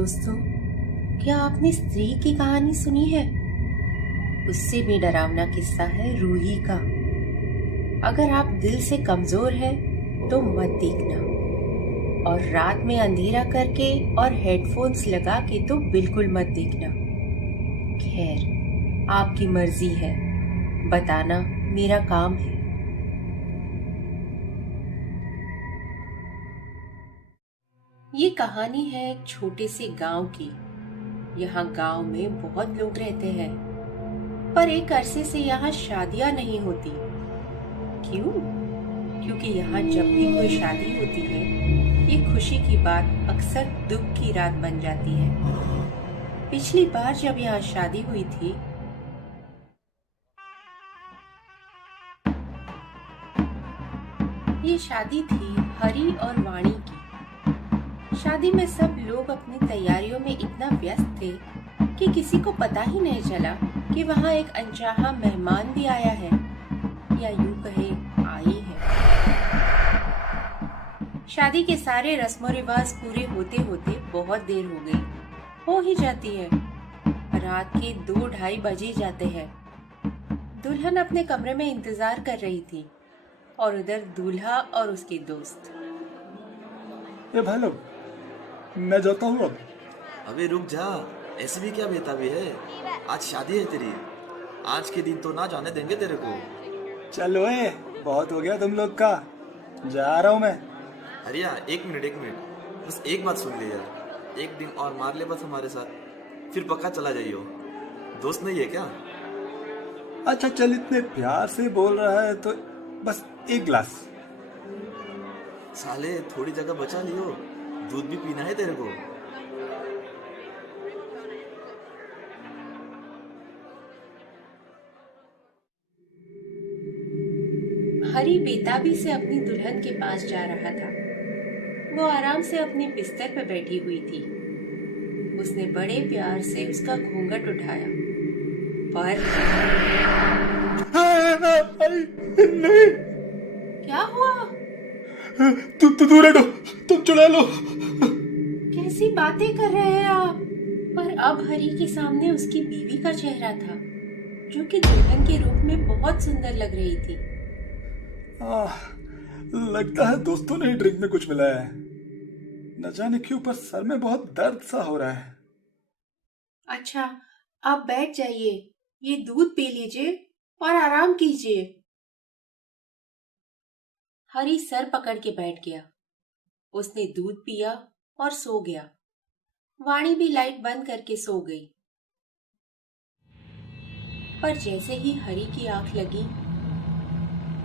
दोस्तों, क्या आपने स्त्री की कहानी सुनी है? उससे भी डरावना किस्सा है रूही का। अगर आप दिल से कमजोर हैं तो मत देखना, और रात में अंधेरा करके और हेडफोन्स लगा के तो बिल्कुल मत देखना। खैर, आपकी मर्जी है, बताना मेरा काम है। ये कहानी है एक छोटे से गांव की। यहाँ गांव में बहुत लोग रहते हैं, पर एक अरसे से यहाँ शादियां नहीं होती। क्यों? क्योंकि यहाँ जब भी कोई शादी होती है, ये खुशी की बात अक्सर दुख की रात बन जाती है। पिछली बार जब यहाँ शादी हुई थी, ये शादी थी हरी और वाणी की। शादी में सब लोग अपनी तैयारियों में इतना व्यस्त थे कि किसी को पता ही नहीं चला कि वहाँ एक अनचाहा मेहमान भी आया है, या यूं कहे आई है। शादी के सारे रस्मो रिवाज पूरे होते होते बहुत देर हो ही जाती है। रात के 2-2:30 बजे जाते हैं। दुल्हन अपने कमरे में इंतजार कर रही थी, और उधर दूल्हा और उसके दोस्त। ये भाई लोग, मैं जाता हूँ अब। अबे रुक जा, ऐसे भी क्या बेताबी है? आज शादी है तेरी, आज के दिन तो ना जाने देंगे तेरे को। चलो बहुत हो गया तुम लोग का, जा रहा हूँ मैं। हरिया एक मिनट, बस एक बात सुन ले यार। एक दिन और मार ले बस हमारे साथ, फिर पक्का चला जाइयो। दोस्त नहीं है क्या? अच्छा चल, इतने प्यार से बोल रहा है तो बस एक गिलास। साले थोड़ी जगह बचा लियो, दूध भी पीना है तेरे को। हरी बेताबी से अपनी दुल्हन के पास जा रहा था। वो आराम से अपने बिस्तर पर बैठी हुई थी। उसने बड़े प्यार से उसका घूंघट उठाया, पर नहीं। क्या हुआ? तुम तो दूर हटो, तुम चुरा लो। कैसी बातें कर रहे हैं आप? पर अब हरी के सामने उसकी बीवी का चेहरा था, जो कि दुल्हन के रूप में बहुत सुंदर लग रही थी। लगता है दोस्तों ने ड्रिंक में कुछ मिलाया है। न जाने क्यों, पर सर में बहुत दर्द सा हो रहा है। अच्छा, आप बैठ जाइए, ये दूध पी लीजिए और आराम कीजिए। हरी सर पकड़ के बैठ गया। उसने दूध पिया और सो गया। वाणी भी लाइट बंद करके सो गई। पर जैसे ही हरी की आंख लगी,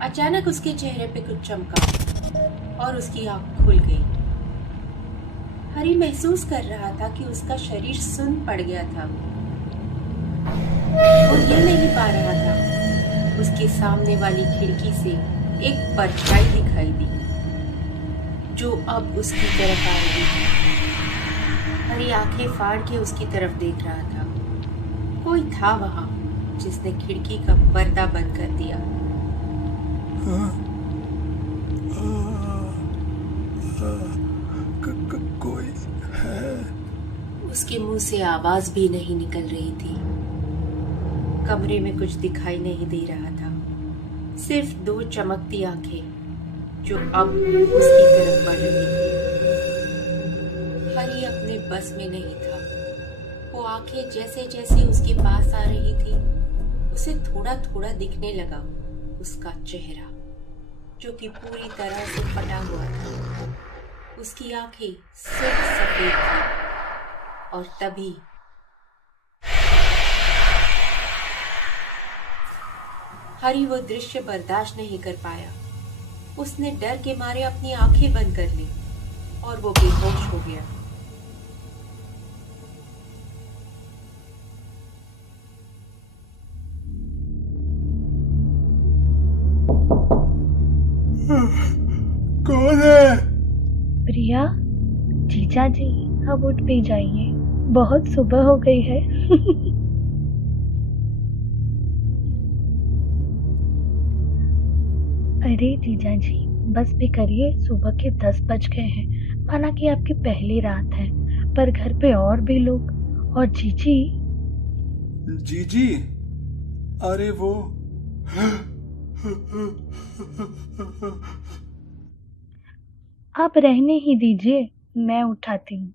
अचानक उसके चेहरे पे कुछ चमका और उसकी आंख खुल गई। हरी महसूस कर रहा था कि उसका शरीर सुन्न पड़ गया था। वो ये नहीं पा रहा था। उसके सामने वाली खिड़की से एक परछाई दिखाई दी, जो अब उसकी तरफ आ रही थी। हरी आंखें फाड़ के उसकी तरफ देख रहा था। कोई था वहां, जिसने खिड़की का पर्दा बंद कर दिया। कोई है? उसके मुंह से आवाज भी नहीं निकल रही थी। कमरे में कुछ दिखाई नहीं दे रहा था, सिर्फ 2 चमकती आंखें जो अब उसकी तरफ बढ़ रही थी। हरी अपने बस में नहीं था। वो आंखें जैसे जैसे उसके पास आ रही थी, उसे थोड़ा थोड़ा दिखने लगा उसका चेहरा, जो कि पूरी तरह से फटा हुआ था। उसकी आंखें सिर्फ सफेद थी, और तभी हरी वो दृश्य बर्दाश्त नहीं कर पाया। उसने डर के मारे अपनी आंखें बंद कर ली और वो बेहोश हो गया। कौन है? प्रिया, जीजा जी, अब उठ भी जाइए, बहुत सुबह हो गई है। अरे जीजा जी, बस भी करिए, सुबह के 10 बज गए हैं। माना कि आपकी पहली रात है, पर घर पे और भी लोग। और जीजी, जीजी, अरे वो आप रहने ही दीजिए, मैं उठाती हूँ।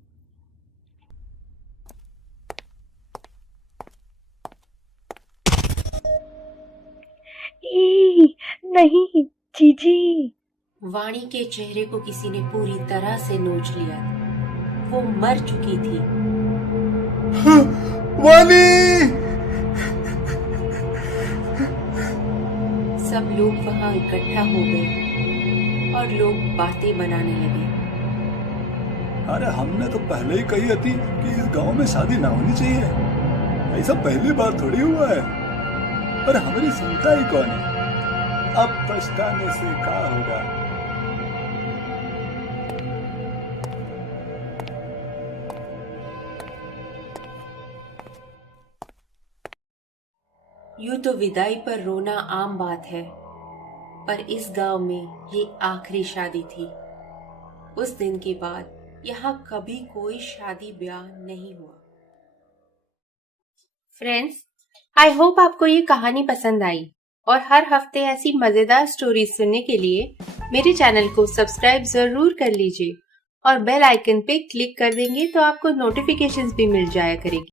ई, नहीं जीजी। वाणी के चेहरे को किसी ने पूरी तरह से नोच लिया था। वो मर चुकी थी। वाणी! सब लोग वहां इकट्ठा हो गए और लोग बातें बनाने लगे। अरे हमने तो पहले ही कही थी कि इस गांव में शादी ना होनी चाहिए। ऐसा पहली बार थोड़ी हुआ है। पर हमारी सुनता ही कौन है? अब पछताने से क्या होगा? यूं तो विदाई पर रोना आम बात है, पर इस गांव में ये आखिरी शादी थी। उस दिन के बाद यहाँ कभी कोई शादी ब्याह नहीं हुआ। फ्रेंड्स, आई होप आपको ये कहानी पसंद आई और हर हफ्ते ऐसी मजेदार स्टोरीज सुनने के लिए मेरे चैनल को सब्सक्राइब जरूर कर लीजिए और बेल आइकन पे क्लिक कर देंगे तो आपको नोटिफिकेशंस भी मिल जाया करेगी।